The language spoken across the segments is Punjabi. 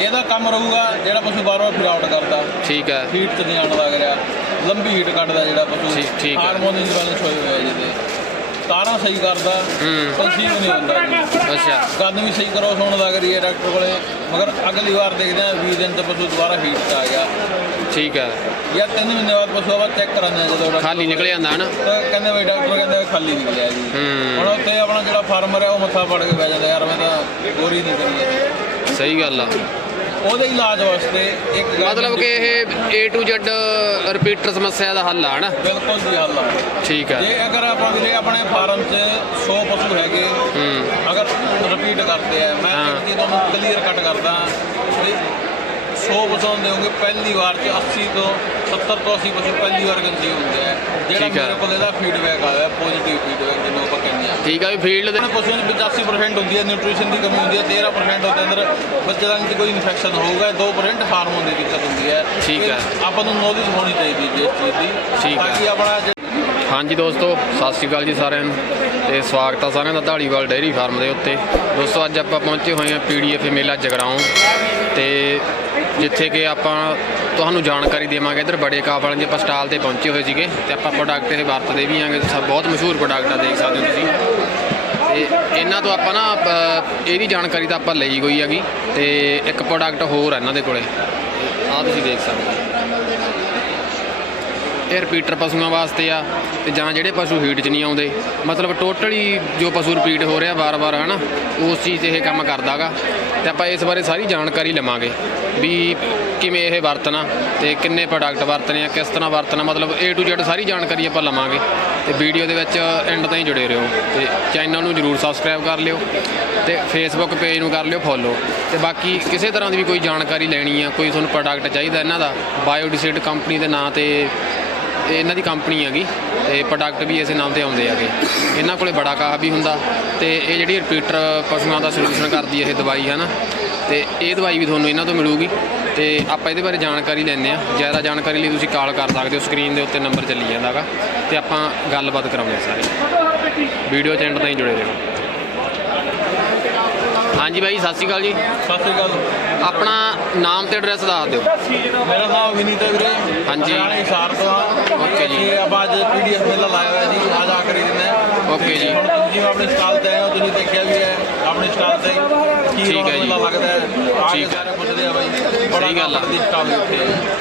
ਇਹਦਾ ਕੰਮ ਰਹੂਗਾ ਜਿਹੜਾ ਪਸ਼ੂ ਬਾਰ-ਬਾਰ ਫਿਰਾਵਟ ਕਰਦਾ। ਠੀਕ ਹੈ। ਹੀਟ ਚ ਨਹੀਂ ਆਉਣ ਲੱਗ ਰਿਹਾ। ਲੰਬੀ ਹੀਟ ਕੱਢਦਾ ਜਿਹੜਾ ਪਸ਼ੂ। ਠੀਕ- ਠੀਕ ਹੈ। ਹਾਰਮੋਨ ਇੰਬੈਲੈਂਸ ਹੋਏ ਹੋਏ ਆ ਜਿਹਦੇ ਤਾਰਾਂ ਸਹੀ ਕਰਦਾ। ਹੂੰ। ਕਨਸੀਵ ਨਹੀਂ ਹੁੰਦਾ। ਅੱਛਾ। ਕੰਨ ਵੀ ਸਹੀ ਕਰੋ ਸੁਣ ਲੱਗ ਰਹੀ ਹੈ ਡਾਕਟਰ ਕੋਲੇ। ਮਗਰ ਅਗਲੀ ਵਾਰ ਦੇਖਦੇ ਆ 20 ਦਿਨ ਚ ਪਸ਼ੂ ਦੁਬਾਰਾ ਹੀਟ ਚ ਆ ਗਿਆ। ਠੀਕ ਹੈ। ਜਾਂ 3 ਮਹੀਨੇ ਬਾਅਦ ਪਸ਼ੂ ਆਵਾ ਚੈੱਕ ਕਰਾਉਂਦੇ ਆ ਜਦੋਂ ਖਾਲੀ ਨਿਕਲ ਜਾਂਦਾ ਹਨਾ? ਤਾਂ ਕਹਿੰਦੇ ਬਈ ਡਾਕਟਰ ਕਹਿੰਦੇ ਖਾਲੀ ਨਿਕਲਿਆ ਜੀ। ਹੂੰ। ਹੁਣ ਉੱਥੇ ਆਪਣਾ ਜਿਹੜਾ ਫਾਰਮਰ ਹੈ ਉਹ ਮੱਥਾ ਫੜ ਕੇ ਬਹਿ ਜਾਂਦਾ ਯਾਰ ਮੈਂ ਤਾਂ ਗੋਰੀ ਨਹੀਂ ਕਰੀ। ਸਹੀ ਗੱਲ ਆ। ਉਹਦੇ ਇਲਾਜ ਵਾਸਤੇ ਇੱਕ ਗੱਲ ਮਤਲਬ ਕਿ ਇਹ A to Z ਰਿਪੀਟਰ ਸਮੱਸਿਆ ਦਾ ਹੱਲ ਆ ਹਨਾ? ਬਿਲਕੁਲ ਜੀ ਹੱਲ ਆ। ਠੀਕ ਹੈ ਜੇ ਅਗਰ ਆਪਾਂ ਵੀਰੇ ਆਪਣੇ ਫਾਰਮ 'ਚ 100 ਪਸ਼ੂ ਹੈਗੇ ਹੂੰ। ਅਗਰ ਰਿਪੀਟ ਕਰਦੇ ਆ ਮੈਂ ਹਾਂ। ਇੱਕ ਚੀਜ਼ ਤੁਹਾਨੂੰ ਕਲੀਅਰ ਕੱਟ ਕਰਦਾ ਵੀ 100 ਪਸ਼ੂ ਦੇਉਂਗੇ ਪਹਿਲੀ ਵਾਰ 'ਚ 80 ਤੋਂ 70 ਤੋਂ 80 ਪਸ਼ੂ ਪਹਿਲੀ ਵਾਰ ਕੰਸੀਵ ਹੁੰਦੇ ਆ। ਜਿਹੜਾ ਠੀਕ ਹੈ। ਮੇਰੇ ਕੋਲ ਇਹਦਾ ਫੀਡਬੈਕ ਆਇਆ ਪੋਜ਼ਿਟਿਵ ਫੀਡਬੈਕ ਜਿਹਨੂੰ ਆਪਾਂ ਕਹਿੰਦੇ ਆ। ਠੀਕ ਆ ਵੀ ਫੀਲਡ ਦੇ ਆਪਣੇ ਪਸ਼ੂਆਂ ਦੀ 85% ਹੁੰਦੀ ਹੈ ਨਿਊਟ੍ਰੀਸ਼ਨ ਦੀ ਕਮੀ ਹੁੰਦੀ ਹੈ 13% ਉਹਦੇ ਅੰਦਰ ਬੱਚੇ ਦਾ ਅੰਦਰ ਕੋਈ ਇਨਫੈਕਸ਼ਨ ਹੋਊਗਾ 2% ਹਾਰਮੋਨ ਦੀ ਦਿੱਕਤ ਹੁੰਦੀ ਹੈ ਠੀਕ ਹੈ। ਆਪਾਂ ਨੂੰ ਨੌਲੇਜ ਹੋਣੀ ਚਾਹੀਦੀ ਹੈ ਜੀ ਇਸ ਚੀਜ਼ ਦੀ। ਠੀਕ ਹੈ। ਤਾਂ ਕਿ ਆਪਣਾ ਹਾਂਜੀ ਦੋਸਤੋ ਸਤਿ ਸ਼੍ਰੀ ਅਕਾਲ ਜੀ ਸਾਰਿਆਂ ਨੂੰ। ਤੇ ਸਵਾਗਤ ਆ ਸਾਰਿਆਂ ਦਾ ਢਾਲੀਵਾਲ ਡੇਅਰੀ ਫਾਰਮ ਦੇ ਉੱਤੇ। ਦੋਸਤੋ ਅੱਜ ਆਪਾਂ ਪਹੁੰਚੇ ਹੋਏ ਹਾਂ ਪੀਡੀਐਫ ਮੇਲਾ ਜਗਰਾਉਂ। ਤੇ ਜਿੱਥੇ ਕਿ ਆਪਾਂ ਤੁਹਾਨੂੰ ਜਾਣਕਾਰੀ ਦੇਵਾਂਗੇ, ਇਧਰ ਬੜੇ ਕਾਫ ਵਾਲਿਆਂ ਦੇ ਆਪਾਂ ਸਟਾਲ ਤੇ ਪਹੁੰਚੇ ਹੋਏ ਸੀਗੇ ਤੇ ਆਪਾਂ ਪ੍ਰੋਡਕਟ ਇਹ ਵਰਤਦੇ ਵੀ ਆਂਗੇ। ਸਭ ਬਹੁਤ ਮਸ਼ਹੂਰ ਪ੍ਰੋਡਕਟ ਆ, ਦੇਖ ਸਕਦੇ ਹੋ ਤੁਸੀਂ। ਤੇ ਇਹਨਾਂ ਤੋਂ ਆਪਾਂ ਨਾ ਇਹਦੀ ਜਾਣਕਾਰੀ ਤਾਂ ਆਪਾਂ ਲਈ ਹੋਈ ਹੈਗੀ। ਤੇ ਇੱਕ ਪ੍ਰੋਡਕਟ ਹੋਰ ਆ ਇਹਨਾਂ ਦੇ ਕੋਲੇ। ਆਹ ਤੁਸੀਂ ਦੇਖ ਸਕਦੇ ਹੋ। ਇਹ ਰਿਪੀਟਰ ਪਸ਼ੂਆਂ ਵਾਸਤੇ ਆ, ਤੇ ਜਾਂ ਜਿਹੜੇ ਪਸ਼ੂ ਹੀਟ 'ਚ ਨਹੀਂ ਆਉਂਦੇ। ਮਤਲਬ ਟੋਟਲੀ ਜੋ ਪਸ਼ੂ ਰਿਪੀਟ ਹੋ ਰਿਹਾ ਵਾਰ-ਵਾਰ, ਹਨਾ, ਉਸ ਚੀਜ਼ ਤੇ ਇਹ ਕੰਮ ਕਰਦਾਗਾ। ਤੇ ਆਪਾਂ ਇਸ ਬਾਰੇ ਸਾਰੀ ਜਾਣਕਾਰੀ ਲਵਾਂਗੇ। ਵੀ ਕਿਵੇਂ ਇਹ ਵਰਤਣਾ ਤੇ ਕਿੰਨੇ ਪ੍ਰੋਡਕਟ ਵਰਤਣੇ ਆ, ਕਿਸ ਤਰ੍ਹਾਂ ਵਰਤਣਾ, ਮਤਲਬ A to Z ਸਾਰੀ ਜਾਣਕਾਰੀ ਆਪਾਂ ਲਵਾਂਗੇ। ਤੇ ਵੀਡੀਓ ਦੇ ਵਿੱਚ ਐਂਡ ਤਾਈਂ ਜੁੜੇ ਰਹੋ ਤੇ ਚੈਨਲ ਨੂੰ ਜਰੂਰ ਸਬਸਕ੍ਰਾਈਬ ਕਰ ਲਿਓ ਤੇ ਫੇਸਬੁੱਕ ਪੇਜ ਨੂੰ ਕਰ ਲਿਓ ਫੋਲੋ ਤੇ ਬਾਕੀ ਕਿਸੇ ਤਰ੍ਹਾਂ ਦੀ ਵੀ ਕੋਈ ਜਾਣਕਾਰੀ ਲੈਣੀ ਆ, ਕੋਈ ਤੁਹਾਨੂੰ ਪ੍ਰੋਡਕਟ ਚਾਹੀਦਾ ਇਹਨਾਂ ਦਾ ਬਾਇਓਡਿਸਿਡ ਕੰਪਨੀ ਦੇ ਨਾਂ ਤੇ ਇਹ ਇਹਨਾਂ ਦੀ ਕੰਪਨੀ ਹੈਗੀ ਤੇ ਪ੍ਰੋਡਕਟ ਵੀ ਇਸੇ ਨਾਮ ਤੇ ਆਉਂਦੇ ਹੈਗੇ। ਇਹਨਾਂ ਕੋਲੇ ਬੜਾ ਕਾਹ ਵੀ ਹੁੰਦਾ ਤੇ ਇਹ ਜਿਹੜੀ ਰਿਪੀਟਰ ਪਸ਼ੂਆਂ ਦਾ ਸੋਲੂਸ਼ਨ ਕਰਦੀ ਇਹ ਦਵਾਈ ਹੈ ਨਾ ਤੇ ਇਹ ਦਵਾਈ ਵੀ ਤੁਹਾਨੂੰ ਇਹਨਾਂ ਤੋਂ ਮਿਲੂਗੀ ਤੇ ਆਪਾਂ ਇਹਦੇ ਬਾਰੇ ਜਾਣਕਾਰੀ ਲੈਂਦੇ ਆ ਜ਼ਿਆਦਾ ਜਾਣਕਾਰੀ ਲਈ ਤੁਸੀਂ ਕਾਲ ਕਰ ਸਕਦੇ ਹੋ ਸਕਰੀਨ ਦੇ ਉੱਤੇ ਨੰਬਰ ਚੱਲੀ ਜਾਂਦਾਗਾ ਤੇ ਆਪਾਂ ਗੱਲਬਾਤ ਕਰਾਉਂਦੇ ਹਾਂ ਸਾਰੇ। ਵੀਡੀਓ ਚ ਐਂਡ ਤਾਈਂ ਜੁੜੇ ਰਹੋ। ਹਾਂਜੀ ਬਾਈ ਸਤਿ ਸ਼੍ਰੀ ਅਕਾਲ ਜੀ। ਸਤਿ ਸ਼੍ਰੀ ਅਕਾਲ। ਆਪਣਾ ਨਾਮ ਤੇ ਐਡਰੈਸ ਦੱਸ ਦਿਓ। ਮੇਰਾ ਨਾਮ ਵਿਨੀਤ ਹੈ ਵੀਰੇ। ਹਾਂਜੀ। ਹਰਿਆਣੇ ਹਿਸਾਰ ਤੋਂ ਆ ਓਕੇ ਜੀ। ਇਹ ਆਪਾਂ ਅੱਜ ਪੀਡੀਐਫ ਮੇਲਾ ਲਾਇਆ ਹੋਇਆ ਜੀ। ਅੱਜ ਆਖਰੀ ਦਿਨ ਹੈ। ਓਕੇ ਤੇ ਜੀ। ਹੁਣ ਤੁਸੀਂ ਆਪਣੇ ਸਟਾਲ ਤੇ ਆਏ ਹੋ ਤੁਸੀਂ ਦੇਖਿਆ ਵੀ ਹੈ ਆਪਣੇ ਸਟਾਲ ਤੇ। ਠੀਕ ਹੈ ਜੀ। ਲੱਗਦਾ ਹੈ ਆ ਕੇ ਠੀਕ ਹੈ। ਸਾਰੇ ਪੁੱਛਦੇ ਆ ਬਾਈ ਬੜਾ ਸਹੀ ਗੱਲ ਆ। ਦੀ ਸਟਾਲ ਦੇ।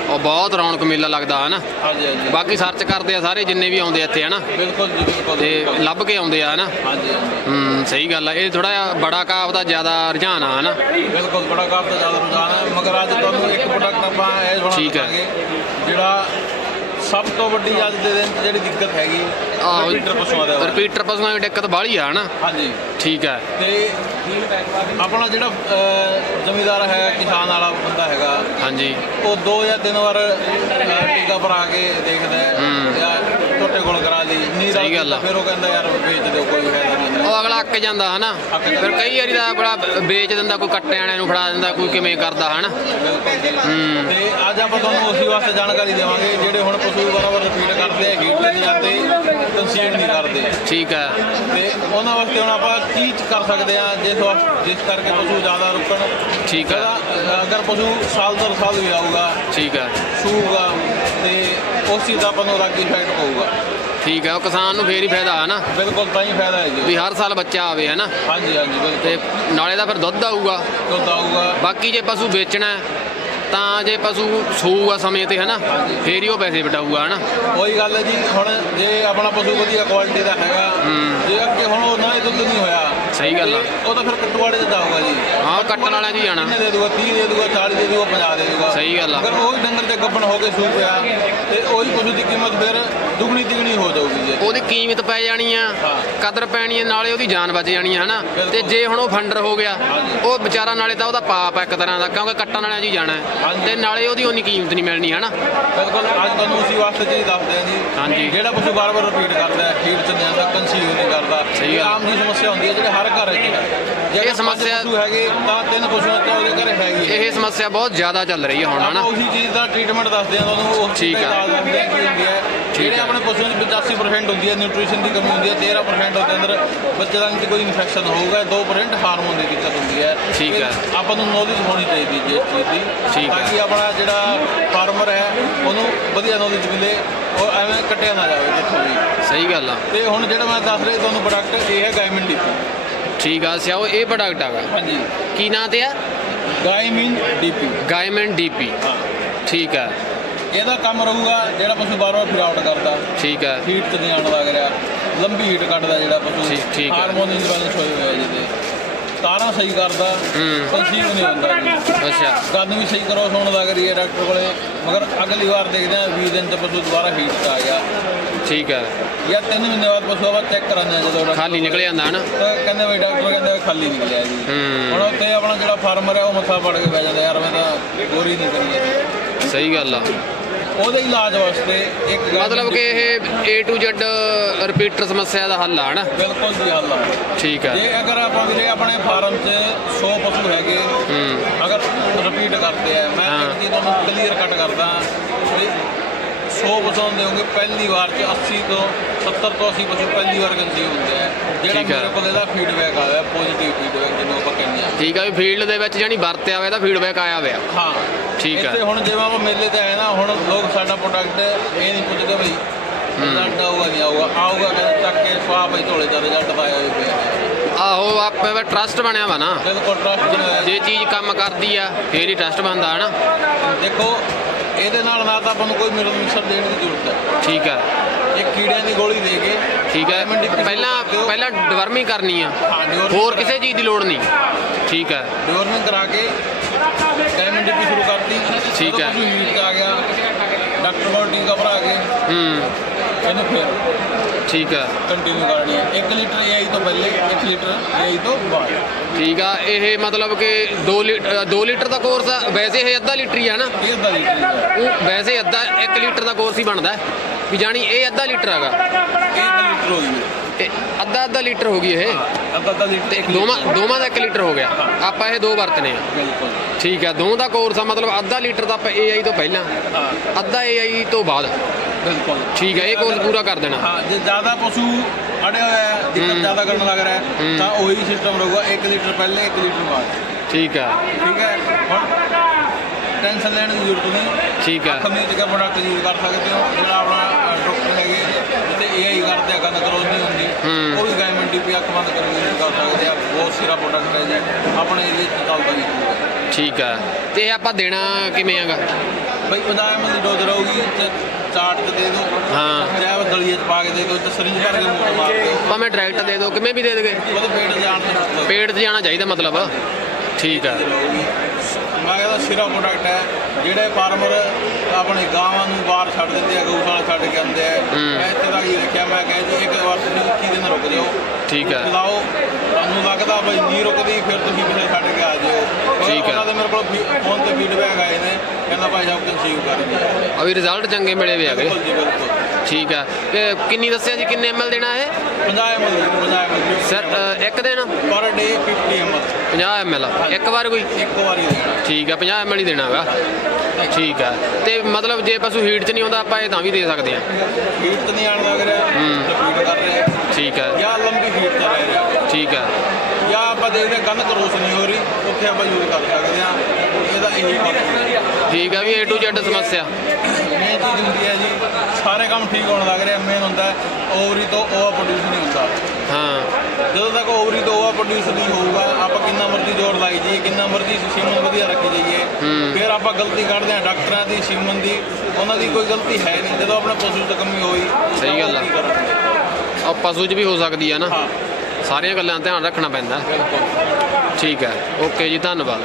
ਉਹ ਬਹੁਤ ਰੌਣਕ ਮੇਲਾ ਲੱਗਦਾ ਹੈ ਨਾ ਹਾਂਜੀ ਹਾਂਜੀ ਬਾਕੀ ਸਰਚ ਕਰਦੇ ਆ ਸਾਰੇ ਜਿੰਨੇ ਵੀ ਆਉਂਦੇ ਇੱਥੇ ਹਨਾ ਬਿਲਕੁਲ ਜੀ ਬਿਲਕੁਲ ਤੇ ਬਿਲਕੁਲ। ਲੱਭ ਕੇ ਆਉਂਦੇ ਆ ਹਨਾ ਹਾਂਜੀ ਹਾਂਜੀ ਹੂੰ ਸਹੀ ਗੱਲ ਆ ਇਹ ਥੋੜਾ ਜਿਹਾ ਬੜਾ ਕਾਫ ਦਾ ਜ਼ਿਆਦਾ ਰੁਝਾਨ ਆ ਹਨਾ ਬਿਲਕੁਲ ਬੜਾ ਕਾਫੀ ਜ਼ਿਆਦਾ ਰੁਝਾਨ ਹੈ ਮਗਰ ਅੱਜ ਤੁਹਾਨੂੰ ਇੱਕ ਪ੍ਰੋਡਕਟ ਆਪਾਂ ਇਹ ਬਣਾ ਠੀਕ ਹੈ। ਜਿਹੜਾ ਸਭ ਤੋਂ ਵੱਡੀ ਅੱਜ ਦੇ ਦਿਨ 'ਚ ਜਿਹੜੀ ਦਿੱਕਤ ਹੈਗੀ ਆਹੋ ਰਿਪੀਟਰ ਪਸ਼ੂਆਂ ਦੇ। ਰਿਪੀਟਰ ਪਸ਼ੂਆਂ ਦੀ ਦਿੱਕਤ ਬਾਹਲੀ ਆ ਹਨਾ ਹਾਂਜੀ ਠੀਕ ਹੈ ਤੇ ਆਪਣਾ ਜਿਹੜਾ ਜ਼ਮੀਂਦਾਰ ਹੈ ਕਿਸਾਨ ਵਾਲਾ ਬੰਦਾ ਹੈਗਾ ਹਾਂਜੀ ਉਹ ਦੋ ਜਾਂ ਤਿੰਨ ਵਾਰ ਟੀਕਾ ਭਰਾ ਕੇ ਦੇਖਦਾ ਹੈ। ਜਾਂ ਟੋਟੇ ਕੋਲ ਕਰਾ ਲਈ ਨਹੀਂ ਸਹੀ ਗੱਲ। ਫਿਰ ਉਹ ਕਹਿੰਦਾ ਯਾਰ ਵੇਚ ਦਿਓ ਕੋਈ ਫਾਇਦਾ ਉਹ ਅਗਲਾ ਅੱਕ ਜਾਂਦਾ ਹਨਾ। ਫਿਰ ਕਈ ਵਾਰੀ ਦਾ ਬੜਾ ਵੇਚ ਦਿੰਦਾ ਕੋਈ ਕੱਟੇ ਵਾਲਿਆਂ ਨੂੰ ਫੜਾ ਦਿੰਦਾ ਕੋਈ ਕਿਵੇਂ ਕਰਦਾ ਹਨਾ? ਹੂੰ। ਤੇ ਅੱਜ ਆਪਾਂ ਤੁਹਾਨੂੰ ਉਸੇ ਵਾਸਤੇ ਜਾਣਕਾਰੀ ਦੇਵਾਂਗੇ ਜਿਹੜੇ ਹੁਣ ਪਸ਼ੂ ਬਰਾਬਰ ਰਿਪੀਟ ਕਰਦੇ ਆ ਤੇ ਨਹੀਂ ਜਾਂਦੇ ਕੰਸੀਡ ਨਹੀਂ ਕਰਦੇ। ਠੀਕ ਹੈ ਤੇ ਉਹਨਾਂ ਵਾਸਤੇ ਹੁਣ ਆਪਾਂ ਕੀ ਕਰ ਸਕਦੇ ਆ ਜਿਸ ਜਿਸ ਕਰਕੇ ਪਸ਼ੂ ਜ਼ਿਆਦਾ ਰੁਕਣ। ਠੀਕ ਹੈ ਜਿਹੜਾ, ਅਗਰ ਪਸ਼ੂ ਸਾਲ ਦਰ ਸਾਲ ਵੀ ਆਊਗਾ ਠੀਕ ਹੈ ਸੂਗਾ ਤੇ ਉਸ ਚੀਜ਼ ਦਾ ਆਪਾਂ ਨੂੰ ਰੱਗ ਇਫੈਕਟ ਪਊਗਾ। ਠੀਕ ਹੈ ਉਹ ਕਿਸਾਨ ਨੂੰ ਫੇਰ ਹੀ ਫਾਇਦਾ ਹਨਾ ਬਿਲਕੁਲ ਤਾਂ ਹੀ ਫਾਇਦਾ ਹੈ ਵੀ ਜੀ ਹਰ ਸਾਲ ਬੱਚਾ ਆਵੇ ਹਨਾ ਹਾਂਜੀ ਹਾਂਜੀ ਬਿਲਕੁਲ। ਤੇ ਨਾਲੇ ਦਾ ਫਿਰ ਦੁੱਧ ਆਊਗਾ। ਦੁੱਧ ਆਊਗਾ। ਬਾਕੀ ਜੇ ਪਸ਼ੂ ਵੇਚਣਾ ਹੈ, ਤਾਂ ਜੇ ਪਸ਼ੂ ਸੂਗਾ ਸਮੇਂ ਤੇ ਹਨਾ ਫੇਰ ਹੀ ਉਹ ਪੈਸੇ ਵਟਾਊਗਾ ਹਨਾ ਉਹੀ ਗੱਲ ਹੈ ਜੀ ਹੁਣ ਜੇ ਆਪਣਾ ਪਸ਼ੂ ਵਧੀਆ ਕੁਆਲਿਟੀ ਦਾ ਹੈਗਾ ਹੂੰ। ਜੇ ਅੱਗੇ ਹੁਣ ਉਹ ਨਾ ਹੀ ਦੁੱਧ ਨਹੀਂ ਹੋਇਆ ਸਹੀ ਗੱਲ ਆ ਉਹ ਤਾਂ ਫਿਰ ਕਟਵਾੜੇ ਤੇ ਜਾਊਗਾ ਜੀ ਹਾਂ ਕੱਟਣ ਵਾਲਿਆਂ ਹੀ ਜਾਣਾ ਦੇ ਦੂਗਾ 30 ਦੇ ਦੂਗਾ 40 ਦੇ ਦੂਗਾ 50 ਦੇ ਦੂਗਾ ਸਹੀ ਗੱਲ ਆ। ਅਗਰ ਉਹ ਡੰਗਰ ਤੇ ਗੱਬਣ ਹੋ ਕੇ ਸੂ ਪਿਆ ਤੇ ਉਹੀ ਪਸ਼ੂ ਦੀ ਕੀਮਤ ਫਿਰ ਦੁਗਣੀ ਤਿਗਣੀ ਹੋ ਜਾਊਗੀ ਜੀ ਉਹਦੀ ਕੀਮਤ ਪੈ ਜਾਣੀ ਆ। ਕਦਰ ਪੈਣੀ ਆ ਨਾਲੇ ਉਹਦੀ ਜਾਨ ਬਚ ਜਾਣੀ ਆ ਹਨਾ। ਤੇ ਜੇ ਹੁਣ ਉਹ ਫੰਡਰ ਹੋ ਗਿਆ। ਉਹ ਵਿਚਾਰਾ ਨਾਲੇ ਤਾਂ ਉਹਦਾ ਪਾਪ ਆ ਇੱਕ ਤਰ੍ਹਾਂ ਦਾ ਕਿਉਂਕਿ ਕੱਟਣ ਵਾਲਿਆਂ ਹੀ ਜਾਣਾ। ਤੇ ਨਾਲੇ ਉਹਦੀ ਉਨੀ ਕੀਮਤ ਨਹੀਂ ਮਿਲਣੀ ਹਨਾ ਬਿਲਕੁਲ ਅੱਜ ਤੁਹਾਨੂੰ ਉਸੇ ਵਾਸਤੇ ਚੀਜ਼ ਦੱਸਦੇ ਆ ਜੀ ਹਾਂਜੀ। ਜਿਹੜਾ ਪਸ਼ੂ ਬਾਰ-ਬਾਰ ਰਿਪੀਟ ਕਰਦਾ ਹੈ ਖੀਰ ਚ ਆਉਂਦਾ ਕੰਸੀਵ ਨਹੀਂ ਕਰਦਾ ਸਹੀ ਇਹ ਗੱਲ। ਆਮ ਜੀ ਸਮੱਸਿਆ ਹੁੰਦੀ ਹੈ ਜਿਹੜੇ ਹਰ ਘਰ ਵਿੱਚ ਹੈ। ਪੰਜ ਸਮੱਸਿਆ- ਪਸ਼ੂ ਹੈਗੇ ਤਾਂ ਤਿੰਨ ਪਸ਼ੂਆਂ ਤੇ ਉਹਦੇ ਘਰੇ ਹੈਗੀ ਇਹ ਸਮੱਸਿਆ ਬਹੁਤ ਜ਼ਿਆਦਾ ਚੱਲ ਰਹੀ ਹੈ ਹੁਣ ਹਨਾ? ਉਸੇ ਚੀਜ਼ ਦਾ ਟ੍ਰੀਟਮੈਂਟ ਦੱਸਦੇ ਆ ਤੁਹਾਨੂੰ ਉਹ ਠੀਕ ਹੈ। ਜਿਹੜੇ। ਆਪਣੇ ਪਸ਼ੂਆਂ ਦੀ 85% ਹੁੰਦੀ ਹੈ ਨਿਊਟ੍ਰੀਸ਼ਨ ਦੀ ਕਮੀ ਹੁੰਦੀ ਹੈ 13% ਉਹਦੇ ਅੰਦਰ ਬੱਚੇ ਦਾ ਕੋਈ ਇਨਫੈਕਸ਼ਨ ਹੋਊਗਾ 2% ਹਾਰਮੋਨ ਦੀ ਦਿੱਕਤ ਹੁੰਦੀ ਹੈ। ਠੀਕ ਹੈ। ਆਪਾਂ ਨੂੰ ਨੌਲੇਜ ਹੋਣੀ ਚਾਹੀਦੀ ਹੈ ਇਸ ਚੀਜ਼ ਦੀ ਠੀਕ ਹੈ। ਕਿ ਆਪਣਾ ਜਿਹੜਾ ਫਾਰਮਰ ਹੈ ਉਹਨੂੰ ਵਧੀਆ ਨੌਲੇਜ ਮਿਲੇ ਉਹ ਐਵੇਂ ਕੱਟਿਆ ਨਾ ਜਾਵੇ ਜਿੱਥੋਂ ਵੀ। ਸਹੀ ਗੱਲ ਆ। ਤੇ ਹੁਣ ਜਿਹੜਾ ਮੈਂ ਦੱਸ ਰਿਹਾ ਤੁਹਾਨੂੰ ਪ੍ਰੋਡਕਟ ਇਹ ਹੈ ਗਾਇਮਨ ਡੀਪੀ ਠੀਕ ਆ ਸਿਆਓ ਇਹ ਪ੍ਰੋਡਕਟ ਹੈਗਾ। ਹਾਂਜੀ। ਕੀ ਨਾਂ ਤੇ ਆ? ਗਾਇਮਨ ਡੀਪੀ। ਗਾਇਮਨ ਡੀਪੀ। ਹਾਂ। ਠੀਕ ਆ। ਇਹਦਾ ਕੰਮ ਰਹੂਗਾ ਜਿਹੜਾ ਪਸ਼ੂ ਬਾਰ-ਬਾਰ ਫਿਰਾਉਟ ਕਰਦਾ। ਠੀਕ ਆ ਹੀਟ ਚ ਨਹੀਂ ਆਉਣ ਲੱਗ ਰਿਹਾ। ਲੰਬੀ ਹੀਟ ਕੱਢਦਾ ਜਿਹੜਾ ਪਸ਼ੂ। ਠੀਕ- ਠੀਕ ਹੈ। ਹਾਰਮੋਨ ਇੰਬੈਲੈਂਸ ਹੋਏ ਆ ਜਿਹਦੇ ਤਾਰਾਂ ਸਹੀ ਕਰਦਾ। ਹੂੰ। ਕਨਸੀਵ ਨਹੀਂ ਹੁੰਦਾ। ਅੱਛਾ। ਗੱਲ ਵੀ ਸਹੀ ਕਰੋ ਸੁਣ ਲੱਗ ਰਹੀ ਹੈ ਡਾਕਟਰ ਕੋਲੇ। ਮਗਰ ਅਗਲੀ ਵਾਰ ਦੇਖਦੇ ਆ 20 ਦਿਨ ਚ ਪਸ਼ੂ ਦੁਬਾਰਾ ਹੀਟ 'ਚ ਆ ਗਿਆ। ਠੀਕ ਆ ਜਾਂ 3 ਮਹੀਨੇ ਬਾਅਦ ਪਸ਼ੂ ਆਪਾਂ ਚੈੱਕ ਕਰਾਂਗੇ ਜਦੋਂ ਡਾਕਟਰ ਖਾਲੀ ਨਿਕਲ ਜਾਂਦਾ ਹਨਾ? ਤਾਂ ਕਹਿੰਦੇ ਬਈ ਡਾਕਟਰ ਕਹਿੰਦੇ ਵੀ ਖਾਲੀ ਨਿਕਲਿਆ ਜੀ। ਹੂੰ। ਹੁਣ ਉੱਥੇ ਆਪਣਾ ਜਿਹੜਾ ਫਾਰਮਰ ਹੈ ਉਹ ਮੱਥਾ ਪੜ ਕੇ ਬਹਿ ਜਾਂਦਾ। ਯਾਰ ਮੈਂ ਤਾਂ ਗੋਰੀ ਨਹੀਂ ਕਰੀ। ਸਹੀ ਗੱਲ ਆ। ਉਹਦੇ ਇਲਾਜ ਵਾਸਤੇ ਇੱਕ ਗੱਲ ਮਤਲਬ ਕਿ ਇਹ A to Z ਰਿਪੀਟਰ ਸਮੱਸਿਆ ਦਾ ਹੱਲ ਆ ਹਨਾ? ਬਿਲਕੁਲ ਜੀ ਹੱਲ ਆ। ਠੀਕ ਆ। ਜੇ ਅਗਰ ਆਪਾਂ ਵੀਰੇ ਆਪਣੇ ਫਾਰਮ 'ਚ 100 ਪਸ਼ੂ ਹੈਗੇ ਹੂੰ। ਅਗਰ ਰਿਪੀਟ ਕਰਦੇ ਆ ਮੈਂ ਹਾਂ। ਇੱਕ ਚੀਜ਼ ਤੁਹਾਨੂੰ ਕਲੀਅਰ ਕੱਟ ਕਰਦਾ ਵੀ 100 ਪਸ਼ੂ ਹੁੰਦੇ ਹੋਣਗੇ ਪਹਿਲੀ ਵਾਰ 'ਚ 80 ਤੋਂ 70 ਤੋਂ 80 ਪਸ਼ੂ ਪਹਿਲੀ ਵਾਰ ਕੰਸੀਵ ਹੁੰਦੇ ਆ ਜਿਹੜਾ ਠੀਕ ਆ। ਮੇਰੇ ਕੋਲ ਇਹਦਾ ਫੀਡਬੈਕ ਆਇਆ ਪੋਜ਼ਿਟਿਵ ਫੀਡਬੈਕ ਜਿਹਨੂੰ ਆਪਾਂ ਕਹਿੰਦੇ ਆ ਠੀਕ ਆ ਵੀ ਫੀਲਡ ਦੇ ਵਿੱਚ ਜਾਨੀ ਵਰਤਿਆ ਹੋਇਆ ਦਾ ਫੀਡਬੈਕ ਆਇਆ ਹੋਇਆ। ਹਾਂ। ਠੀਕ ਆ। ਇੱਥੇ ਹੁਣ ਜਿਵੇਂ ਆਪਾਂ ਮੇਲੇ ਤੇ ਆਏ ਨਾ ਹੁਣ ਲੋਕ ਸਾਡਾ ਪ੍ਰੋਡਕਟ ਇਹ ਨਹੀਂ ਪੁੱਛਦੇ ਬਈ ਰਿਜ਼ਲਟ ਆਊਗਾ ਨਹੀਂ ਆਊਗਾ। ਆਊਗਾ ਕਹਿੰਦੇ ਚੱਕ ਕੇ ਸਵਾਹ ਬਈ ਢੋਲੇ ਦਾ ਰਿਜ਼ਲਟ ਆਇਆ ਹੋਈ ਪਿਆ। ਆਹੋ ਆਪੇ ਵਾ ਟਰਸਟ ਬਣਿਆ ਵਾ ਨਾ। ਬਿਲਕੁਲ ਟਰਸਟ ਜੇ ਚੀਜ਼ ਕੰਮ ਕਰਦੀ ਆ ਫੇਰ ਹੀ ਟਰਸਟ ਬਣਦਾ ਹਨਾ। ਦੇਖੋ ਇਹਦੇ ਨਾਲ ਨਾ ਤਾਂ ਆਪਾਂ ਨੂੰ ਕੋਈ ਮਿਲਕ ਮਿਕਸਰ ਦੇਣ ਦੀ ਜ਼ਰੂਰਤ ਹੈ। ਠੀਕ ਆ ਇੱਕ ਕੀੜਿਆਂ ਦੀ ਗੋਲੀ ਦੇ ਕੇ ਠੀਕ ਹੈ। ਪਹਿਲਾਂ। ਪਹਿਲਾਂ ਡਵਰਮਿੰਗ ਕਰਨੀ ਆ। ਹਾਂ, ਹੋਰ ਕਿਸੇ ਚੀਜ਼ ਦੀ ਲੋੜ ਨਹੀਂ। ਠੀਕ ਹੈ। ਡਿਵਰਮਿੰਗ ਕਰਾ ਕੇ ਡਾਇਮੰਡ ਡਿਪੀ ਸ਼ੁਰੂ ਕਰਤੀ। ਠੀਕ ਹੈ। ਹੀਟ ਆ ਗਿਆ ਡਾਕਟਰ ਕੇ ਹੂੰ। ਇਹਨੂੰ ਫਿਰ ਠੀਕ ਆ। ਕੰਟੀਨਿਊ ਕਰਨੀ ਹੈ। 1 ਲੀਟਰ ਏਆਈ ਤੋਂ ਪਹਿਲੇ 1 ਲੀਟਰ ਏਆਈ ਤੋਂ ਬਾਅਦ। ਠੀਕ ਆ ਇਹ ਮਤਲਬ ਕਿ 2 ਲੀਟਰ 2 ਲੀਟਰ ਦਾ ਕੋਰਸ ਆ ਵੈਸੇ ਇਹ ਅੱਧਾ ਲੀਟਰ ਹੀ ਆ ਨਾ? ਇਹ ਅੱਧਾ ਲੀਟਰ ਹੈ। ਉਹ ਵੈਸੇ ਅੱਧਾ 1 ਲੀਟਰ ਦਾ ਕੋਰਸ ਹੀ ਬਣਦਾ ਹੈ। ਵੀ ਜਾਣੀ ਇਹ ਅੱਧਾ ਲੀਟਰ ਹੈਗਾ। ਇਹ ਅੱਧਾ ਲੀਟਰ ਹੋ ਗਈ ਅੱਧਾ ਅੱਧਾ ਲੀਟਰ ਹੋ ਗਈ ਇਹ। ਅੱਧਾ ਅੱਧਾ ਲੀਟਰ ਇੱਕ ਦੋਵਾਂ। ਦੋਵਾਂ ਦਾ 1 ਲੀਟਰ ਹੋ ਗਿਆ। ਆਪਾਂ ਇਹ ਦੋ ਵਰਤਨੇ ਆ। ਬਿਲਕੁਲ। ਠੀਕ ਆ ਦੋ ਦਾ ਕੋਰਸ ਆ ਮਤਲਬ ਅੱਧਾ ਲੀਟਰ ਦਾ ਆਪਾਂ AI ਤੋਂ ਪਹਿਲਾਂ ਅੱਧਾ AI ਤੋਂ ਬਾਅਦ। ਬਿਲਕੁਲ। ਠੀਕ ਹੈ ਇਹ ਕੋਰਸ ਪੂਰਾ ਕਰ ਦੇਣਾ। ਹਾਂ ਜੇ ਜ਼ਿਆਦਾ ਪਸ਼ੂ ਅੜੇ ਹੋਇਆ ਹੈ ਹੂੰ। ਜ਼ਿਆਦਾ ਕਰਨ ਲੱਗ ਰਿਹਾ ਹੈ। ਤਾਂ ਉਹੀ ਸਿਸਟਮ ਰਹੂਗਾ 1 ਲੀਟਰ ਪਹਿਲੇ 1 ਲੀਟਰ ਬਾਅਦ। ਠੀਕ ਆ। ਠੀਕ ਹੈ? ਹੁਣ ਟੈਨਸ਼ਨ ਲੈਣ ਦੀ ਜ਼ਰੂਰਤ ਨਹੀਂ। ਠੀਕ ਆ। ਕੰਪਨੀ ਦਾ ਪ੍ਰੋਡਕਟ ਯੂਜ਼ ਕਰ ਸਕਦੇ ਹੋ? ਜਿਹੜਾ ਆਪਣਾ ਡਾਕਟਰ ਜਿੱਤੇ ਏਆਈ ਕਰਦੇ ਆ ਗੰਦ ਕਰੋਜ਼ ਨਹੀਂ ਹੁੰਦੀ। ਹੂੰ। ਉਹ ਵੀ ਗਾਇਮੈਂਟ ਡੀਪੀ ਅੱਖ ਬੰਦ ਕਰਕੇ ਯੂਜ਼ ਕਰ ਸਕਦੇ ਆ ਬਹੁਤ ਸਿਰਾ ਪ੍ਰੋਡਕਟ ਹੈ ਜੀ। ਆਪਣੇ ਏਰੀਏ 'ਚ ਚੱਲਦਾ ਵੀ ਹੋਊਗਾ। ਠੀਕ ਆ। ਤੇ ਇਹ ਆਪਾਂ ਦੇਣਾ ਕਿਵੇਂ ਆਗਾ? ਬਈ 50 ml ਦੀ ਡੋਜ਼ ਰਹੂਗੀ ਤੇ ਚਾਰਟ ਤੇ ਦੇ ਦਿਓ ਹਾਂ। ਚਾਹੇ ਉਹ ਦਲੀਏ 'ਚ ਪਾ ਕੇ ਦੇ ਦਿਓ ਤੇ ਸਰਿੰਜ ਕਰਕੇ 'ਚ ਮਾਰ ਦਿਓ। ਭਾਵੇਂ ਡਾਇਰੈਕਟ ਦੇ ਦਿਓ ਕਿਵੇਂ ਵੀ ਦੇ ਦੇਗੇ ਉਹਦੇ ਪੇਟ ਜਾਣ ਤੋਂ ਪੇਟ 'ਚ ਜਾਣਾ ਚਾਹੀਦਾ ਮਤਲਬ। ਠੀਕ ਆ। ਮੈਂ ਕਹਿੰਦਾ ਸਿਰਾ ਪ੍ਰੋਡਕਟ ਹੈ। ਜਿਹੜੇ ਫਾਰਮਰ ਆਪਣੇ ਗਾਵਾਂ ਨੂੰ ਬਾਹਰ ਛੱਡ ਦਿੰਦੇ ਆ ਗਊਸ਼ਾਲਾ ਛੱਡ ਕੇ ਆਉਂਦੇ ਆ। ਹੂੰ। ਮੈਂ ਇੱਥੇ ਤੱਕ ਹੀ ਦੇਖਿਆ ਮੈਂ ਕਹੇ ਜੀ ਇੱਕ ਵਾਰ ਤੁਸੀਂ 21 ਦਿਨ ਰੁਕ ਜਾਓ। ਠੀਕ ਹੈ। ਚਲਾਓ ਤੁਹਾਨੂੰ ਲੱਗਦਾ ਬਈ ਨਹੀਂ ਰੁਕਦੀ ਫਿਰ ਤੁਸੀਂ ਕਿਤੇ ਛੱਡ ਕੇ ਆ ਜਿਓ। ਠੀਕ ਹੈ। ਉਹਨਾਂ ਦੇ ਮੇਰੇ ਕੋਲ ਫੋਨ ਤੇ ਫੀਡਬੈਕ ਆਏ ਨੇ। ਕਹਿੰਦਾ ਭਾਈ ਸਾਹਿਬ ਕਨਸੀਵ ਕਰ ਦਿਓ ਆ। ਵੀ ਰਿਜ਼ਲਟ ਚੰਗੇ ਮਿਲੇ ਵੇ ਹੈਗੇ ਬਿਲਕੁਲ ਜੀ ਬਿਲਕੁਲ। ਠੀਕ ਆ ਤੇ ਕਿੰਨੀ ਦੱਸਿਆ ਜੀ ਕਿੰਨੇ ਐਮਐਲ ਦੇਣਾ ਇਹ? 50 ml ਜੀ, 50 ml ਸਰ ਅ, ਇੱਕ ਦਿਨ ਪਰ ਡੇ 50 ml 50 ਐਮਐਲ ਇੱਕ ਵਾਰ ਕੋਈ? ਇੱਕ ਵਾਰੀ ਦੇਣਾ। ਠੀਕ ਆ 50 ਐਮਐਲ ਹੀ ਦੇਣਾ ਹੈਗਾ ਠੀਕ ਆ। ਤੇ ਮਤਲਬ ਜੇ ਪਸ਼ੂ ਹੀਟ 'ਚ ਨਹੀਂ ਆਉਂਦਾ ਆਪਾਂ ਇਹ ਤਾਂ ਵੀ ਦੇ ਸਕਦੇ ਆ। ਹੀਟ ਤੇ ਨਹੀਂ ਆਣ ਲੱਗ ਰਿਹਾ। ਹੂੰ। ਰਿਪੀਟ ਕਰ ਰਿਹਾ ਠੀਕ ਆ। ਜਾਂ ਲੰਬੀ ਹੀਟ ਤੇ ਰਹਿ ਠੀਕ ਆ। ਜਾਂ ਆਪਾਂ ਦੇਖਦੇ ਹਾਂ ਕੰਨ ਕਰੋਸ ਨਹੀਂ ਹੋ ਰਹੀ ਉੱਥੇ ਆਪਾਂ ਯੂਜ਼ ਕਰ ਸਕਦੇ ਹਾਂ। ਇਹਦਾ ਇਹੀ ਠੀਕ ਆ ਵੀ A to Z ਸਮੱਸਿਆ। ਮੇਨ ਚੀਜ਼ ਹੁੰਦੀ ਹੈ ਜੀ ਸਾਰੇ ਕੰਮ ਠੀਕ ਹੋਣ ਲੱਗ ਰਿਹਾ ਮੇਨ ਹੁੰਦਾ ਓਵਰੀ ਤੋਂ ਓਵਰ ਪ੍ਰੋਡਿਊਸ ਨਹੀਂ ਹੁੰਦਾ। ਹਾਂ। ਜਦੋਂ ਤੱਕ ਓਵਰੀ ਤੋਂ ਓਵਰ ਪ੍ਰੋਡਿਊਸ ਨਹੀਂ ਹੋਊਗਾ ਆਪਾਂ ਕਿੰਨਾ ਮਰਜ਼ੀ ਜ਼ੋਰ ਲਾਈ ਜਾਈਏ ਕਿੰਨਾ ਮਰਜ਼ੀ ਸੀਮਨ ਵਧੀਆ ਰੱਖੀ ਜਾਈਏ ਹੂੰ। ਫਿਰ ਆਪਾਂ ਗਲਤੀ ਕੱਢਦੇ ਹਾਂ ਡਾਕਟਰਾਂ ਦੀ ਸੀਮਨ ਦੀ ਉਹਨਾਂ ਦੀ ਕੋਈ ਗਲਤੀ ਹੈ ਨਹੀਂ। ਜਦੋਂ ਆਪਣੇ ਪਸ਼ੂ 'ਚ ਕਮੀ ਹੋਈ ਸਹੀ ਗੱਲ ਆ। ਆ ਪਸ਼ੂ 'ਚ ਵੀ ਹੋ ਸਕਦੀ ਆ ਨਾ। ਹਾਂ। ਸਾਰੀਆਂ ਗੱਲਾਂ ਧਿਆਨ ਰੱਖਣਾ ਪੈਂਦਾ। ਠੀਕ ਹੈ। ਓਕੇ ਜੀ ਧੰਨਵਾਦ।